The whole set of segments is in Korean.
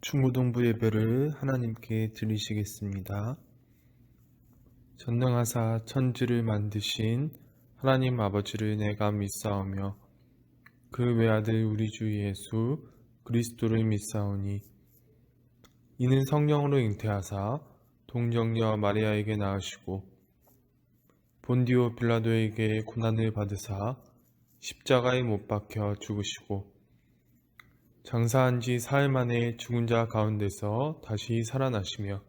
중고등부 예배를 하나님께 드리시겠습니다. 전능하사 천지를 만드신 하나님 아버지를 내가 믿사오며 그 외아들 우리 주 예수 그리스도를 믿사오니 이는 성령으로 잉태하사 동정녀 마리아에게 낳으시고 본디오 빌라도에게 고난을 받으사 십자가에 못 박혀 죽으시고 장사한 지 사흘 만에 죽은 자 가운데서 다시 살아나시며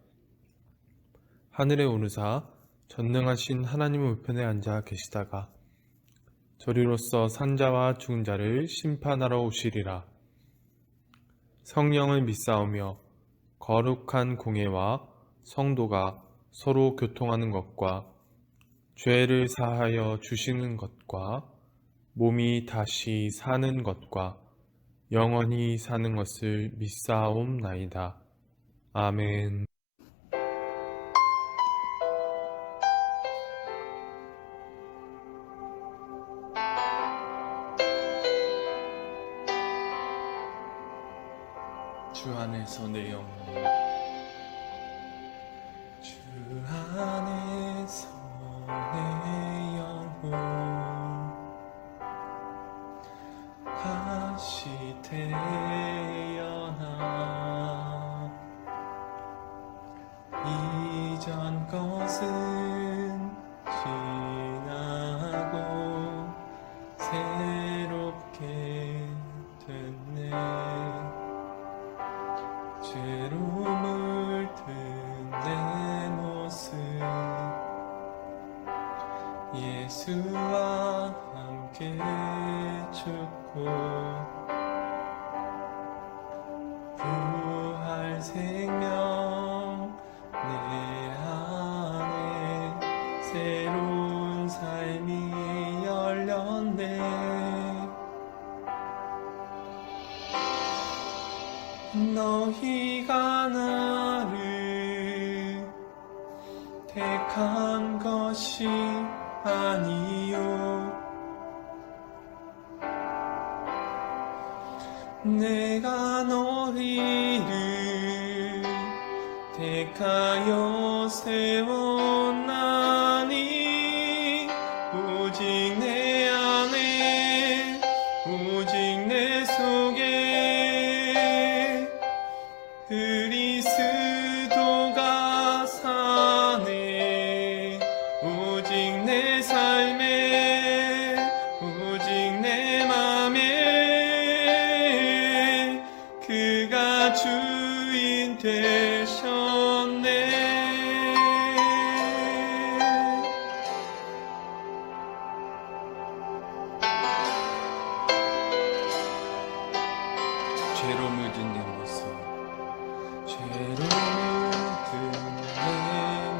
하늘에 오르사 전능하신 하나님 우편에 앉아 계시다가 저리로서 산자와 죽은 자를 심판하러 오시리라. 성령을 믿사오며 거룩한 공예와 성도가 서로 교통하는 것과 죄를 사하여 주시는 것과 몸이 다시 사는 것과 영원히 사는 것을 믿사옵나이다. 아멘. 주 안에서 내 영혼, 주 안에서 내 영혼 다시 태어나 이전 것은 지나고 새롭게 됐네. 죄로 물든 내 모습 예수와 함께 죽고 부활 생명 내 안에 새로운 삶이 열렸네. 너희가 나를 택한 것이 아니요 내가 너희를 택하여 세웠나니 오직 내 안에 오직 내 속에 그리스도가 사네. 오직 내 삶에 오직 내 맘에 그가 주인 되셨네. 죄로 물든 내 모습 죄로 물든 내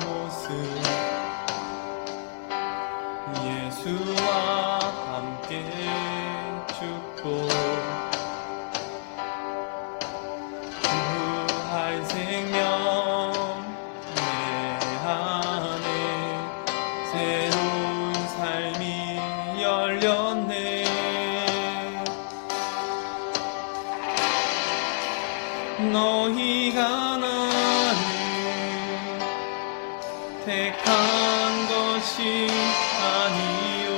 모습 예수와 함께 죽고 부활 생명 내 안에 새로운 삶이 열렸네. 너희가 나를 택한 것이 아니요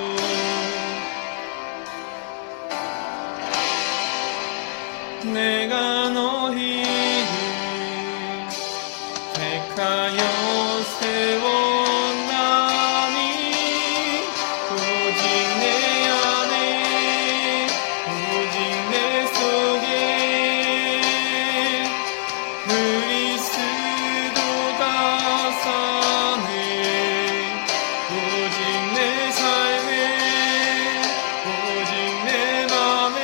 내가 너희를 택하여 세웠나니 오직 내 안에 오직 내 속에 그리스도가 사네. 오직 내 삶에 오직 내 맘에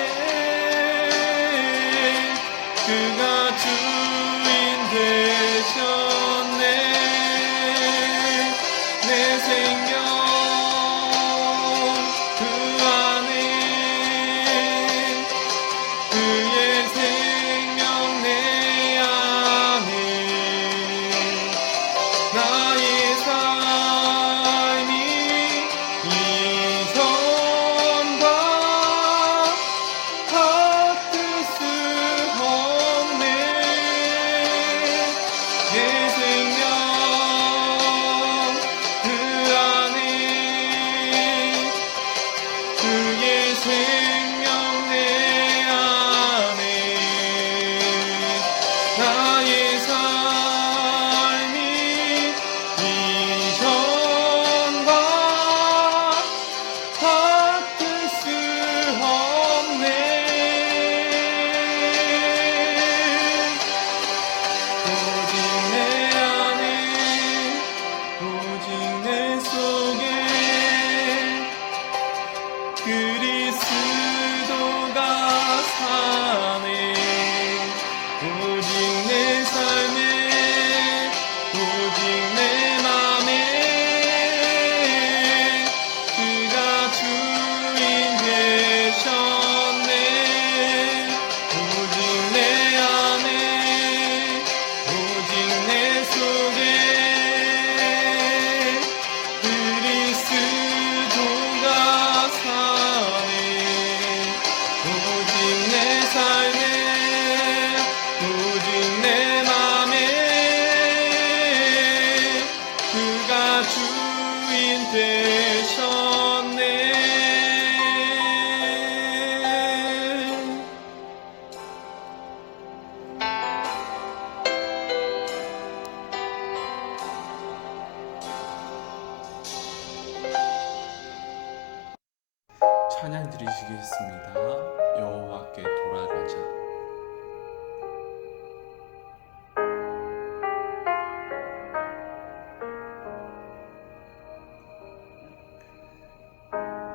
그가 주인 되셨네. 내 생명 그 안에 그의 생명 내 안에 나의 삶이 이전과 같을 수 없네. 드리겠습니다. 여호와께 돌아가자.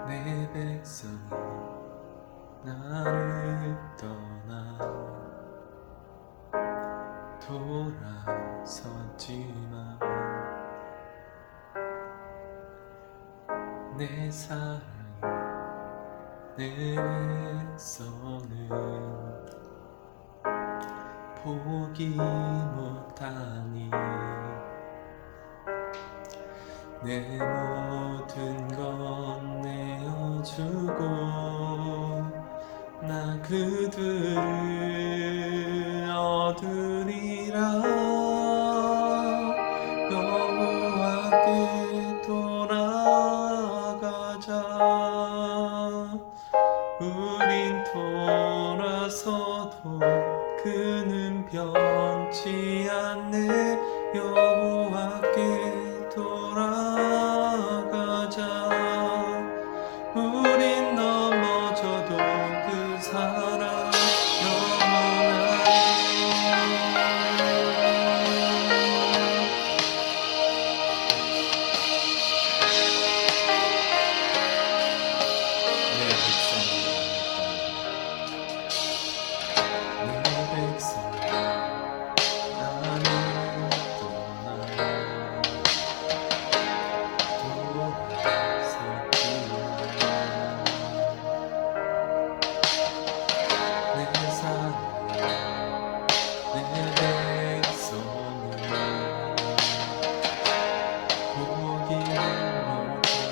내 백성이 나를 떠나 돌아섰지만 내 사랑이 내 백성을 포기 못하니 내 모든 것 내어주고 나 그들을 얻으리라. 여호와께 돌아가자. 우린 돌아서도 그는 변치 않네. 여호와께 돌아가자. 우린 넘어져도 그 사랑 영원하네. 내 백성이 나를 떠나 돌아섰지만 내 사랑 내 백성을 포기 못하니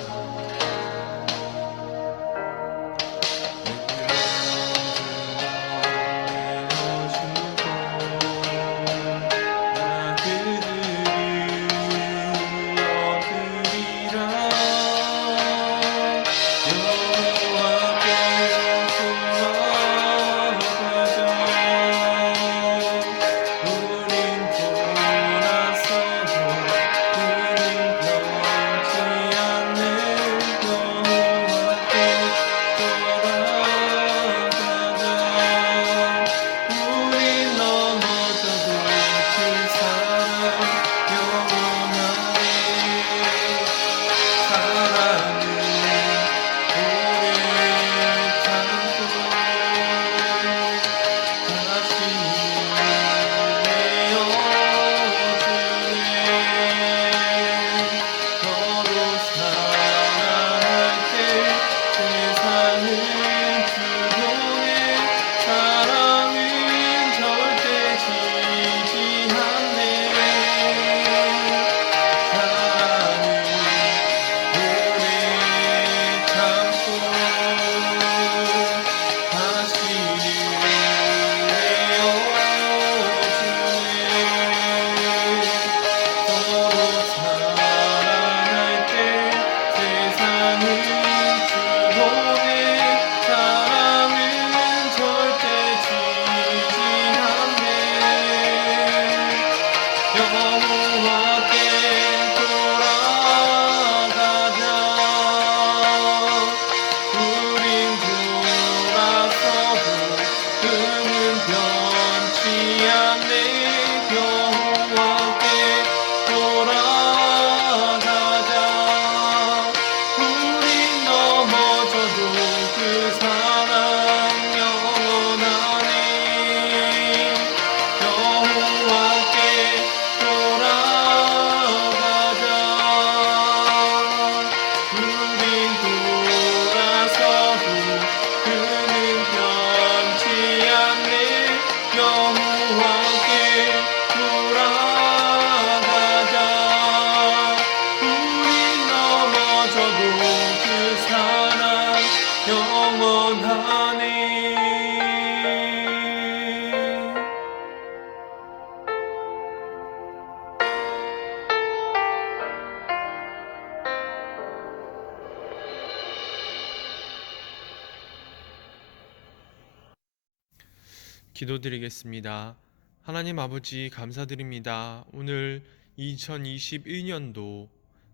기도드리겠습니다. 하나님 아버지 감사드립니다. 오늘 2021년도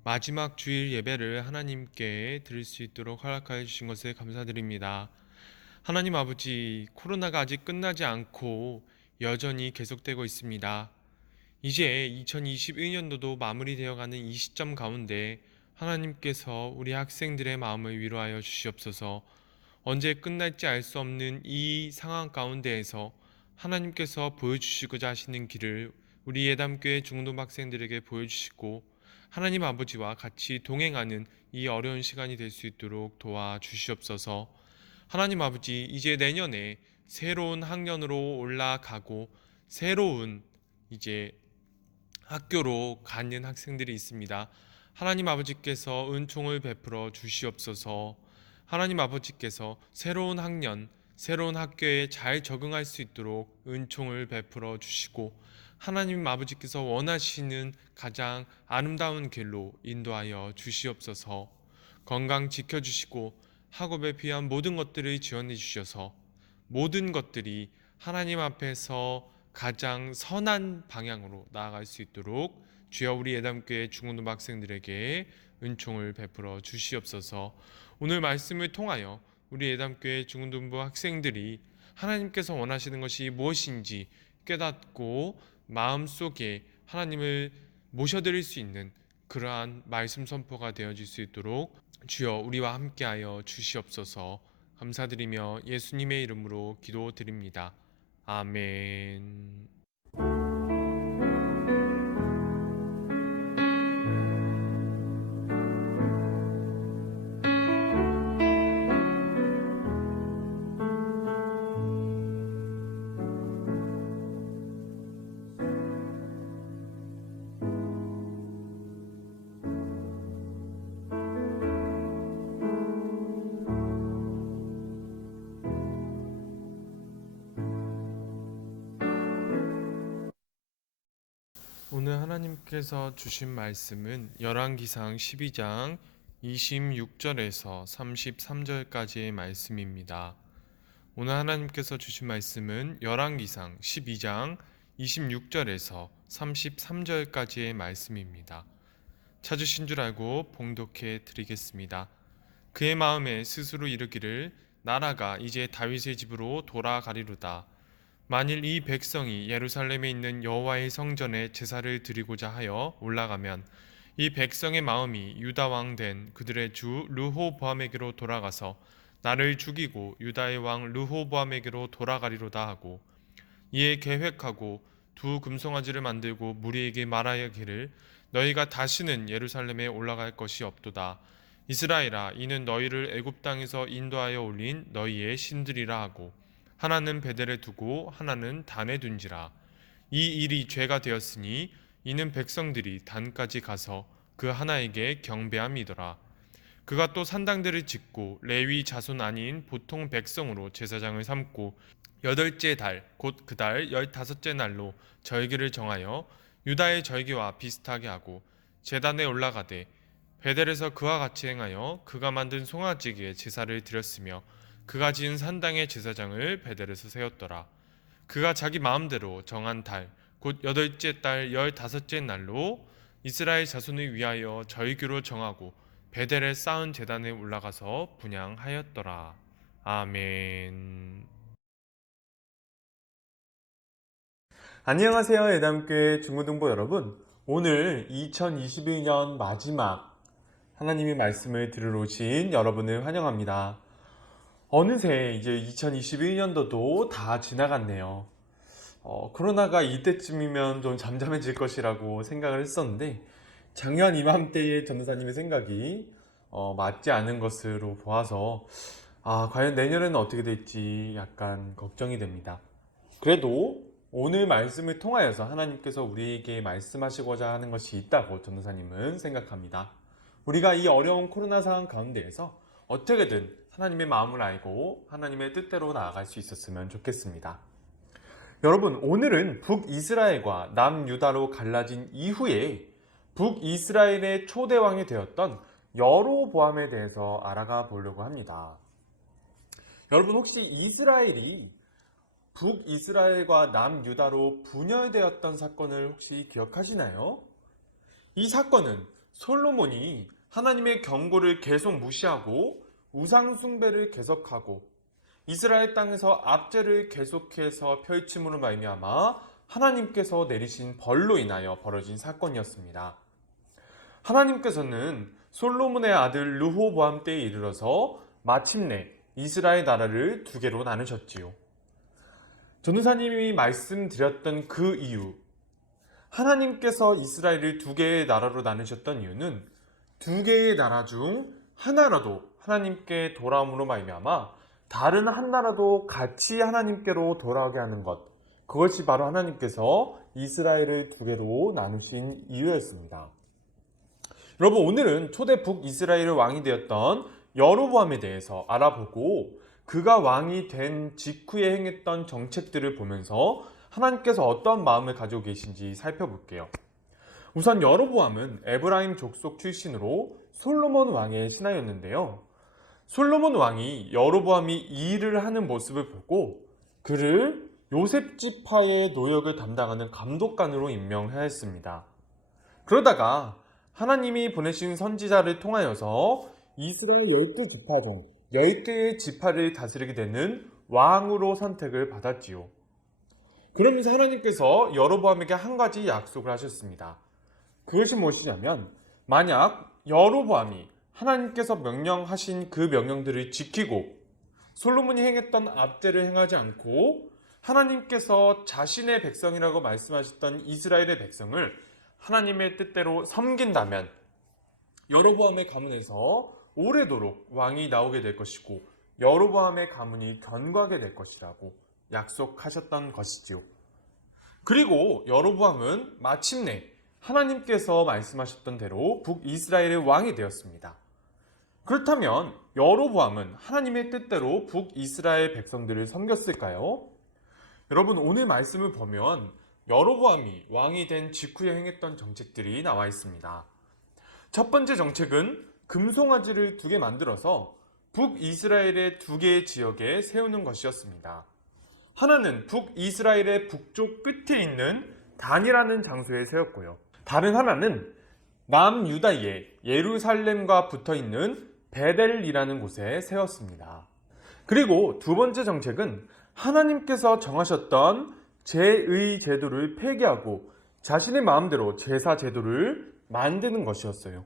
마지막 주일 예배를 하나님께 드릴 수 있도록 허락하여 주신 것에 감사드립니다. 하나님 아버지, 코로나가 아직 끝나지 않고 여전히 계속되고 있습니다. 이제 2021년도도 마무리되어가는 이 시점 가운데 하나님께서 우리 학생들의 마음을 위로하여 주시옵소서. 언제 끝날지 알 수 없는 이 상황 가운데에서 하나님께서 보여주시고자 하시는 길을 우리 예담교회 중동 학생들에게 보여주시고 하나님 아버지와 같이 동행하는 이 어려운 시간이 될 수 있도록 도와주시옵소서. 하나님 아버지, 이제 내년에 새로운 학년으로 올라가고 새로운 이제 학교로 가는 학생들이 있습니다. 하나님 아버지께서 은총을 베풀어 주시옵소서. 하나님 아버지께서 새로운 학년, 새로운 학교에 잘 적응할 수 있도록 은총을 베풀어 주시고 하나님 아버지께서 원하시는 가장 아름다운 길로 인도하여 주시옵소서. 건강 지켜주시고 학업에 필요한 모든 것들을 지원해 주셔서 모든 것들이 하나님 앞에서 가장 선한 방향으로 나아갈 수 있도록 주여 우리 예담교회 중고등 학생들에게 은총을 베풀어 주시옵소서. 오늘 말씀을 통하여 우리 예담교회 중고등부 학생들이 하나님께서 원하시는 것이 무엇인지 깨닫고 마음속에 하나님을 모셔드릴 수 있는 그러한 말씀 선포가 되어질 수 있도록 주여 우리와 함께하여 주시옵소서. 감사드리며 예수님의 이름으로 기도드립니다. 아멘. 오늘 하나님께서 주신 말씀은 열왕기상 12장 26절에서 33절까지의 말씀입니다. 오늘 하나님께서 주신 말씀은 열왕기상 12장 26절에서 33절까지의 말씀입니다. 찾으신 줄 알고 봉독해 드리겠습니다. 그의 마음에 스스로 이르기를 나라가 이제 다윗의 집으로 돌아가리로다. 만일 이 백성이 예루살렘에 있는 여호와의 성전에 제사를 드리고자 하여 올라가면 이 백성의 마음이 유다 왕 된 그들의 주 르호보암에게로 돌아가서 나를 죽이고 유다의 왕 르호보암에게로 돌아가리로다 하고 이에 계획하고 두 금송아지를 만들고 무리에게 말하기를 너희가 다시는 예루살렘에 올라갈 것이 없도다. 이스라엘아, 이는 너희를 애굽 땅에서 인도하여 올린 너희의 신들이라 하고 하나는 베델에 두고 하나는 단에 둔지라. 이 일이 죄가 되었으니 이는 백성들이 단까지 가서 그 하나에게 경배함이더라. 그가 또 산당들을 짓고 레위 자손 아닌 보통 백성으로 제사장을 삼고 여덟째 달 곧 그 달 15째 날로 절기를 정하여 유다의 절기와 비슷하게 하고 제단에 올라가되 베델에서 그와 같이 행하여 그가 만든 송아지기에 제사를 드렸으며 그가 지은 산당의 제사장을 베델에서 세웠더라. 그가 자기 마음대로 정한 달 곧 8째 달 15째 날로 이스라엘 자손을 위하여 절기로 정하고 베델에 쌓은 제단에 올라가서 분향하였더라. 아멘. 안녕하세요. 예담교회 중고등부 여러분. 오늘 2021년 마지막 하나님의 말씀을 들으러 오신 여러분을 환영합니다. 어느새 이제 2021년도도 다 지나갔네요. 코로나가 이때쯤이면 좀 잠잠해질 것이라고 생각을 했었는데 작년 이맘때의 전도사님의 생각이 맞지 않은 것으로 보아서 과연 내년에는 어떻게 될지 약간 걱정이 됩니다. 그래도 오늘 말씀을 통하여서 하나님께서 우리에게 말씀하시고자 하는 것이 있다고 전도사님은 생각합니다. 우리가 이 어려운 코로나 상황 가운데에서 어떻게든 하나님의 마음을 알고 하나님의 뜻대로 나아갈 수 있었으면 좋겠습니다. 여러분, 오늘은 북이스라엘과 남유다로 갈라진 이후에 북이스라엘의 초대왕이 되었던 여로보암에 대해서 알아가 보려고 합니다. 여러분, 혹시 이스라엘이 북이스라엘과 남유다로 분열되었던 사건을 혹시 기억하시나요? 이 사건은 솔로몬이 하나님의 경고를 계속 무시하고 우상 숭배를 계속하고 이스라엘 땅에서 압제를 계속해서 펼침으로 말미암아 하나님께서 내리신 벌로 인하여 벌어진 사건이었습니다. 하나님께서는 솔로몬의 아들 르호보암 때에 이르러서 마침내 이스라엘 나라를 두 개로 나누셨지요. 전도사님이 말씀드렸던 그 이유, 하나님께서 이스라엘을 두 개의 나라로 나누셨던 이유는 두 개의 나라 중 하나라도 하나님께 돌아옴으로 말미암아 다른 한 나라도 같이 하나님께로 돌아오게 하는 것, 그것이 바로 하나님께서 이스라엘을 두 개로 나누신 이유였습니다. 여러분, 오늘은 초대 북이스라엘 왕이 되었던 여로보암에 대해서 알아보고 그가 왕이 된 직후에 행했던 정책들을 보면서 하나님께서 어떤 마음을 가지고 계신지 살펴볼게요. 우선 여로보암은 에브라임 족속 출신으로 솔로몬 왕의 신하였는데요. 솔로몬 왕이 여로보암이 이 일을 하는 모습을 보고 그를 요셉 지파의 노역을 담당하는 감독관으로 임명하였습니다. 그러다가 하나님이 보내신 선지자를 통하여서 이스라엘 12지파 중 12의 지파를 다스리게 되는 왕으로 선택을 받았지요. 그러면서 하나님께서 여로보암에게 한 가지 약속을 하셨습니다. 그것이 무엇이냐면, 만약 여로보암이 하나님께서 명령하신 그 명령들을 지키고 솔로몬이 행했던 압제를 행하지 않고 하나님께서 자신의 백성이라고 말씀하셨던 이스라엘의 백성을 하나님의 뜻대로 섬긴다면 여로보암의 가문에서 오래도록 왕이 나오게 될 것이고 여로보암의 가문이 견고하게 될 것이라고 약속하셨던 것이지요. 그리고 여로보암은 마침내 하나님께서 말씀하셨던 대로 북이스라엘의 왕이 되었습니다. 그렇다면 여로보암은 하나님의 뜻대로 북이스라엘 백성들을 섬겼을까요? 여러분, 오늘 말씀을 보면 여로보암이 왕이 된 직후에 행했던 정책들이 나와 있습니다. 첫 번째 정책은 금송아지를 두 개 만들어서 북이스라엘의 두 개의 지역에 세우는 것이었습니다. 하나는 북이스라엘의 북쪽 끝에 있는 단이라는 장소에 세웠고요. 다른 하나는 남유다의 예루살렘과 붙어있는 베델이라는 곳에 세웠습니다. 그리고 두 번째 정책은 하나님께서 정하셨던 제의 제도를 폐기하고 자신의 마음대로 제사 제도를 만드는 것이었어요.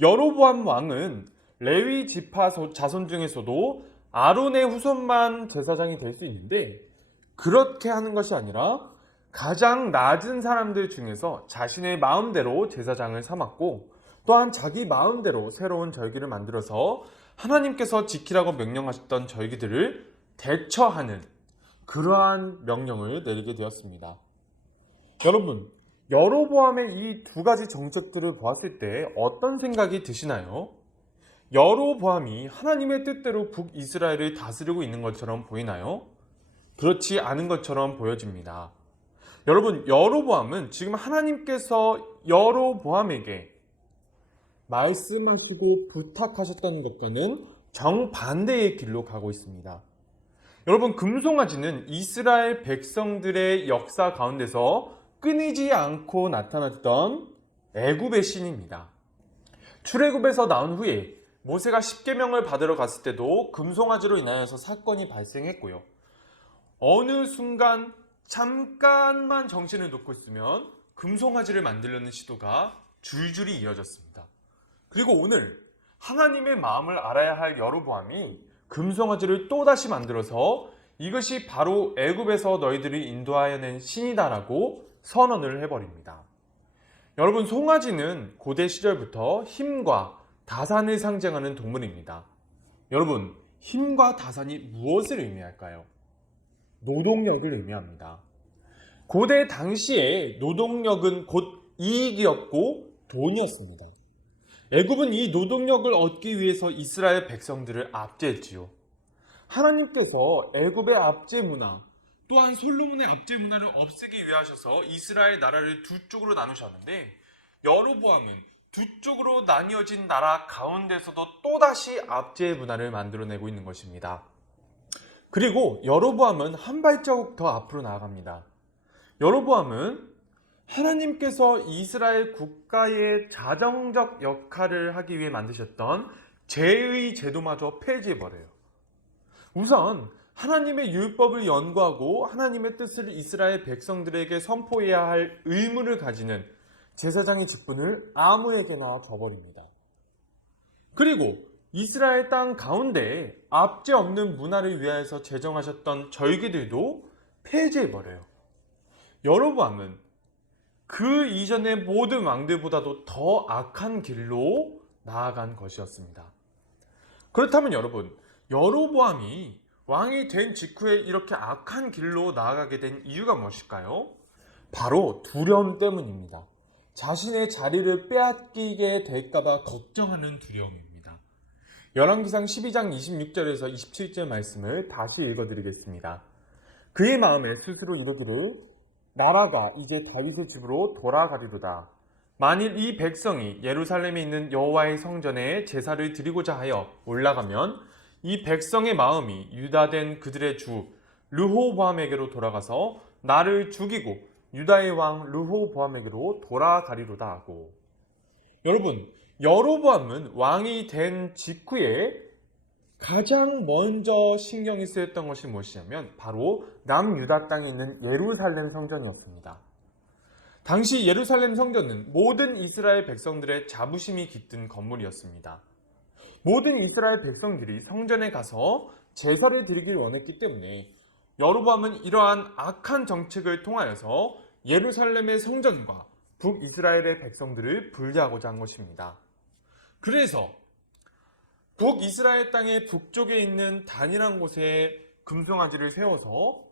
여로보암 왕은 레위 지파 자손 중에서도 아론의 후손만 제사장이 될 수 있는데, 그렇게 하는 것이 아니라 가장 낮은 사람들 중에서 자신의 마음대로 제사장을 삼았고, 또한 자기 마음대로 새로운 절기를 만들어서 하나님께서 지키라고 명령하셨던 절기들을 대처하는 그러한 명령을 내리게 되었습니다. 여러분, 여로보암의 이 두 가지 정책들을 보았을 때 어떤 생각이 드시나요? 여로보암이 하나님의 뜻대로 북이스라엘을 다스리고 있는 것처럼 보이나요? 그렇지 않은 것처럼 보여집니다. 여러분, 여로보암은 지금 하나님께서 여로보암에게 말씀하시고 부탁하셨던 것과는 정반대의 길로 가고 있습니다. 여러분, 금송아지는 이스라엘 백성들의 역사 가운데서 끊이지 않고 나타났던 애굽의 신입니다. 출애굽에서 나온 후에 모세가 십계명을 받으러 갔을 때도 금송아지로 인하여서 사건이 발생했고요. 어느 순간 잠깐만 정신을 놓고 있으면 금송아지를 만들려는 시도가 줄줄이 이어졌습니다. 그리고 오늘 하나님의 마음을 알아야 할 여로보암이 금송아지를 또다시 만들어서 이것이 바로 애굽에서 너희들이 인도하여 낸 신이다라고 선언을 해버립니다. 여러분, 송아지는 고대 시절부터 힘과 다산을 상징하는 동물입니다. 여러분, 힘과 다산이 무엇을 의미할까요? 노동력을 의미합니다. 고대 당시에 노동력은 곧 이익이었고 돈이었습니다. 애굽은 이 노동력을 얻기 위해서 이스라엘 백성들을 압제했지요. 하나님께서 애굽의 압제 문화, 또한 솔로몬의 압제 문화를 없애기 위하셔서 이스라엘 나라를 두 쪽으로 나누셨는데, 여로보암은 두 쪽으로 나뉘어진 나라 가운데서도 또다시 압제 문화를 만들어내고 있는 것입니다. 그리고 여로보암은 한 발자국 더 앞으로 나아갑니다. 여로보암은 하나님께서 이스라엘 국가의 자정적 역할을 하기 위해 만드셨던 제의 제도마저 폐지해버려요. 우선 하나님의 율법을 연구하고 하나님의 뜻을 이스라엘 백성들에게 선포해야 할 의무를 가지는 제사장의 직분을 아무에게나 줘버립니다. 그리고 이스라엘 땅 가운데 압제 없는 문화를 위하여서 제정하셨던 절기들도 폐지해버려요. 여로보암은 그 이전의 모든 왕들보다도 더 악한 길로 나아간 것이었습니다. 그렇다면 여러분, 여로보암이 왕이 된 직후에 이렇게 악한 길로 나아가게 된 이유가 무엇일까요? 바로 두려움 때문입니다. 자신의 자리를 빼앗기게 될까봐 걱정하는 두려움입니다. 열왕기상 12장 26절에서 27절 말씀을 다시 읽어드리겠습니다. 그의 마음에 스스로 이르기를 나라가 이제 다윗의 집으로 돌아가리로다. 만일 이 백성이 예루살렘에 있는 여호와의 성전에 제사를 드리고자 하여 올라가면 이 백성의 마음이 유다된 그들의 주 르호보암에게로 돌아가서 나를 죽이고 유다의 왕 르호보암에게로 돌아가리로다 하고. 여러분, 여로보암은 왕이 된 직후에 가장 먼저 신경이 쓰였던 것이 무엇이냐면 바로 남유다 땅에 있는 예루살렘 성전이었습니다. 당시 예루살렘 성전은 모든 이스라엘 백성들의 자부심이 깃든 건물이었습니다. 모든 이스라엘 백성들이 성전에 가서 제사를 드리길 원했기 때문에 여로보암은 이러한 악한 정책을 통하여서 예루살렘의 성전과 북이스라엘의 백성들을 분리하고자 한 것입니다. 그래서 북이스라엘 땅의 북쪽에 있는 단이란 곳에 금송아지를 세워서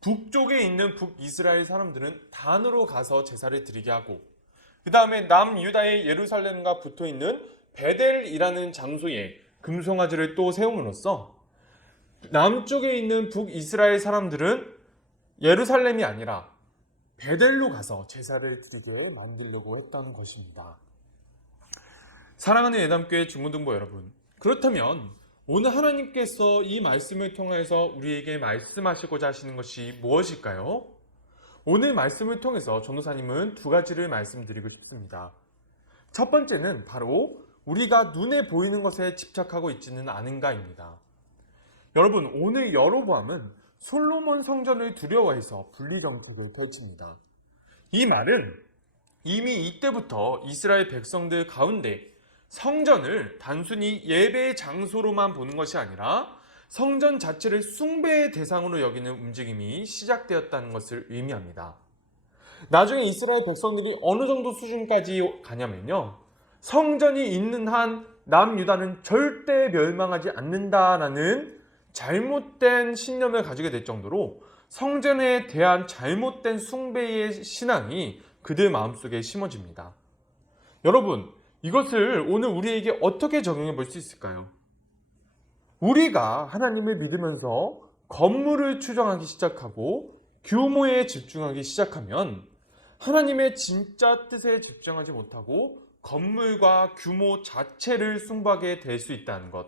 북쪽에 있는 북이스라엘 사람들은 단으로 가서 제사를 드리게 하고, 그 다음에 남유다의 예루살렘과 붙어있는 베델이라는 장소에 금송아지를 또 세움으로써 남쪽에 있는 북이스라엘 사람들은 예루살렘이 아니라 베델로 가서 제사를 드리게 만들려고 했던 것입니다. 사랑하는 예담교회 중고등부 여러분, 그렇다면 오늘 하나님께서 이 말씀을 통해서 우리에게 말씀하시고자 하시는 것이 무엇일까요? 오늘 말씀을 통해서 전도사님은 두 가지를 말씀드리고 싶습니다. 첫 번째는 바로 우리가 눈에 보이는 것에 집착하고 있지는 않은가입니다. 여러분, 오늘 여로보암은 솔로몬 성전을 두려워해서 분리 정책을 펼칩니다. 이 말은 이미 이때부터 이스라엘 백성들 가운데 성전을 단순히 예배의 장소로만 보는 것이 아니라 성전 자체를 숭배의 대상으로 여기는 움직임이 시작되었다는 것을 의미합니다. 나중에 이스라엘 백성들이 어느 정도 수준까지 가냐면요, 성전이 있는 한 남유다는 절대 멸망하지 않는다라는 잘못된 신념을 가지게 될 정도로 성전에 대한 잘못된 숭배의 신앙이 그들 마음속에 심어집니다. 여러분, 이것을 오늘 우리에게 어떻게 적용해 볼 수 있을까요? 우리가 하나님을 믿으면서 건물을 추정하기 시작하고 규모에 집중하기 시작하면 하나님의 진짜 뜻에 집중하지 못하고 건물과 규모 자체를 숭배하게 될 수 있다는 것,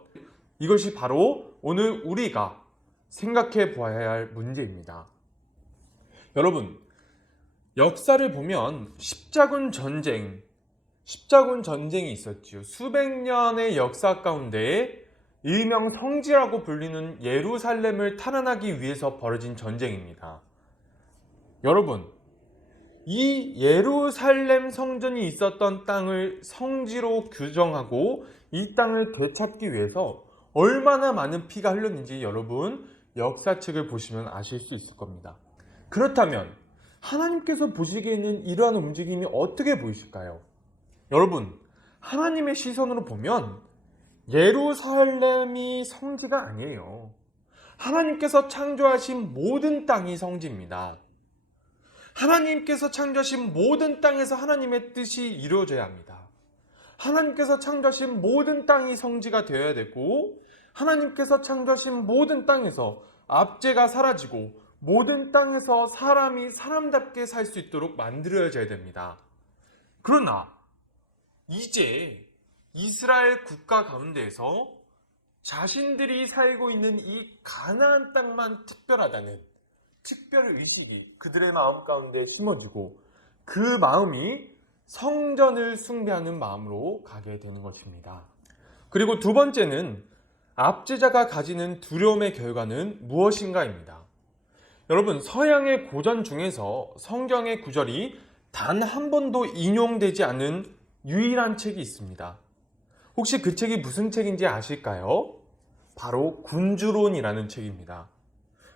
이것이 바로 오늘 우리가 생각해 보아야 할 문제입니다. 여러분, 역사를 보면 십자군 전쟁이 있었지요. 수백 년의 역사 가운데 일명 성지라고 불리는 예루살렘을 탈환하기 위해서 벌어진 전쟁입니다. 여러분, 이 예루살렘 성전이 있었던 땅을 성지로 규정하고 이 땅을 되찾기 위해서 얼마나 많은 피가 흘렀는지 여러분 역사책을 보시면 아실 수 있을 겁니다. 그렇다면 하나님께서 보시기에는 이러한 움직임이 어떻게 보이실까요? 여러분, 하나님의 시선으로 보면 예루살렘이 성지가 아니에요. 하나님께서 창조하신 모든 땅이 성지입니다. 하나님께서 창조하신 모든 땅에서 하나님의 뜻이 이루어져야 합니다. 하나님께서 창조하신 모든 땅이 성지가 되어야 되고, 하나님께서 창조하신 모든 땅에서 압제가 사라지고 모든 땅에서 사람이 사람답게 살 수 있도록 만들어져야 됩니다. 그러나 이제 이스라엘 국가 가운데에서 자신들이 살고 있는 이 가나안 땅만 특별하다는 특별 의식이 그들의 마음 가운데 심어지고, 그 마음이 성전을 숭배하는 마음으로 가게 되는 것입니다. 그리고 두 번째는 압제자가 가지는 두려움의 결과는 무엇인가입니다. 여러분, 서양의 고전 중에서 성경의 구절이 단 한 번도 인용되지 않은 유일한 책이 있습니다. 혹시 그 책이 무슨 책인지 아실까요? 바로 군주론이라는 책입니다.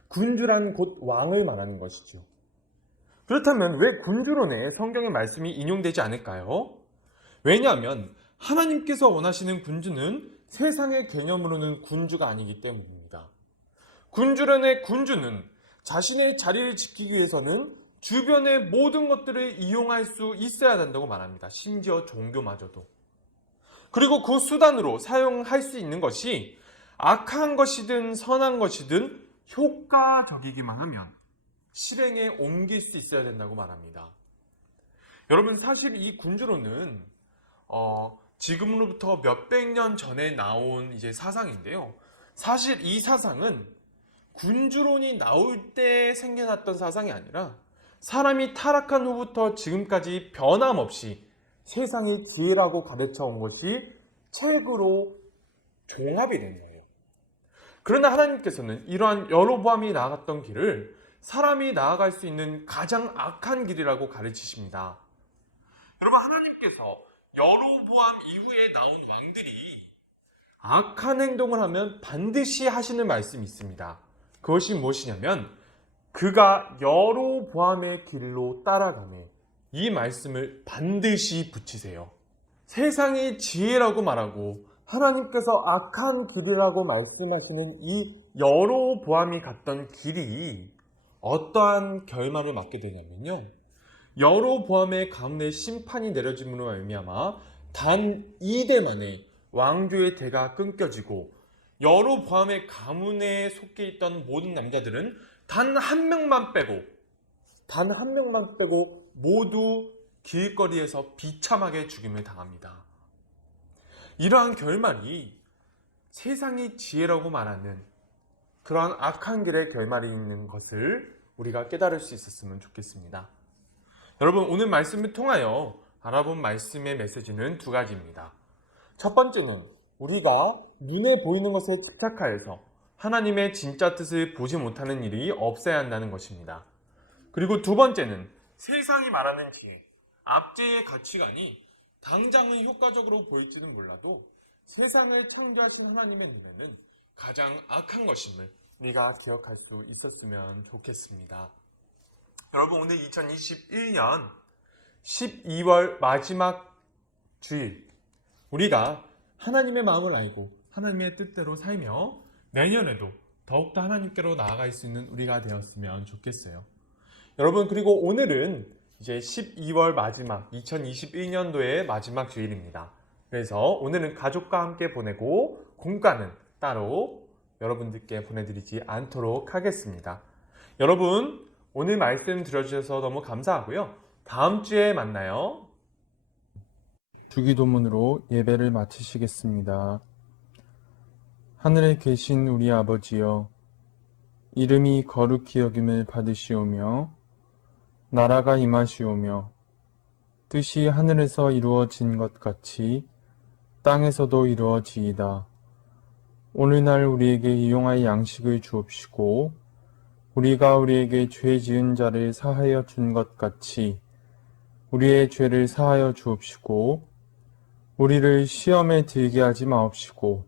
군주란 곧 왕을 말하는 것이죠. 그렇다면 왜 군주론에 성경의 말씀이 인용되지 않을까요? 왜냐하면 하나님께서 원하시는 군주는 세상의 개념으로는 군주가 아니기 때문입니다. 군주론의 군주는 자신의 자리를 지키기 위해서는 주변의 모든 것들을 이용할 수 있어야 된다고 말합니다. 심지어 종교마저도. 그리고 그 수단으로 사용할 수 있는 것이 악한 것이든 선한 것이든 효과적이기만 하면 실행에 옮길 수 있어야 된다고 말합니다. 여러분, 사실 이 군주론은 지금으로부터 몇백 년 전에 나온 이제 사상인데요. 사실 이 사상은 군주론이 나올 때 생겨났던 사상이 아니라 사람이 타락한 후부터 지금까지 변함없이 세상의 지혜라고 가르쳐 온 것이 책으로 종합이 된 거예요. 그러나 하나님께서는 이러한 여로보암이 나아갔던 길을 사람이 나아갈 수 있는 가장 악한 길이라고 가르치십니다. 여러분, 하나님께서 여로보암 이후에 나온 왕들이 악한 행동을 하면 반드시 하시는 말씀이 있습니다. 그것이 무엇이냐면 그가 여로보암의 길로 따라가매 이 말씀을 반드시 붙이세요. 세상의 지혜라고 말하고 하나님께서 악한 길이라고 말씀하시는 이 여로보암이 갔던 길이 어떠한 결말을 맞게 되냐면요, 여로보암의 가문에 심판이 내려짐으로 말미암아 단 2대 만에 왕조의 대가 끊겨지고 여로보암의 가문에 속해 있던 모든 남자들은 단 한 명만 빼고 모두 길거리에서 비참하게 죽임을 당합니다. 이러한 결말이 세상의 지혜라고 말하는 그러한 악한 길의 결말이 있는 것을 우리가 깨달을 수 있었으면 좋겠습니다. 여러분, 오늘 말씀을 통하여 알아본 말씀의 메시지는 두 가지입니다. 첫 번째는 우리가 눈에 보이는 것에 집착하여서 하나님의 진짜 뜻을 보지 못하는 일이 없어야 한다는 것입니다. 그리고 두 번째는 세상이 말하는 지혜, 압제의 가치관이 당장은 효과적으로 보일지는 몰라도 세상을 창조하신 하나님의 눈에는 가장 악한 것임을 우리가 기억할 수 있었으면 좋겠습니다. 여러분, 오늘 2021년 12월 마지막 주일, 우리가 하나님의 마음을 알고 하나님의 뜻대로 살며 내년에도 더욱더 하나님께로 나아갈 수 있는 우리가 되었으면 좋겠어요. 여러분, 그리고 오늘은 이제 12월 마지막 2021년도의 마지막 주일입니다. 그래서 오늘은 가족과 함께 보내고 공과는 따로 여러분들께 보내드리지 않도록 하겠습니다. 여러분, 오늘 말씀 들어주셔서 너무 감사하고요. 다음 주에 만나요. 주기도문으로 예배를 마치시겠습니다. 하늘에 계신 우리 아버지여, 이름이 거룩히 여김을 받으시오며 나라가 임하시오며 뜻이 하늘에서 이루어진 것 같이 땅에서도 이루어지이다. 오늘날 우리에게 일용할 양식을 주옵시고 우리가 우리에게 죄 지은 자를 사하여 준 것 같이 우리의 죄를 사하여 주옵시고 우리를 시험에 들게 하지 마옵시고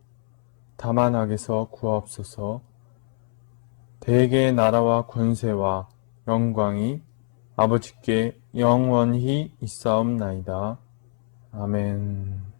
다만 악에서 구하옵소서. 대개의 나라와 권세와 영광이 아버지께 영원히 있사옵나이다. 아멘.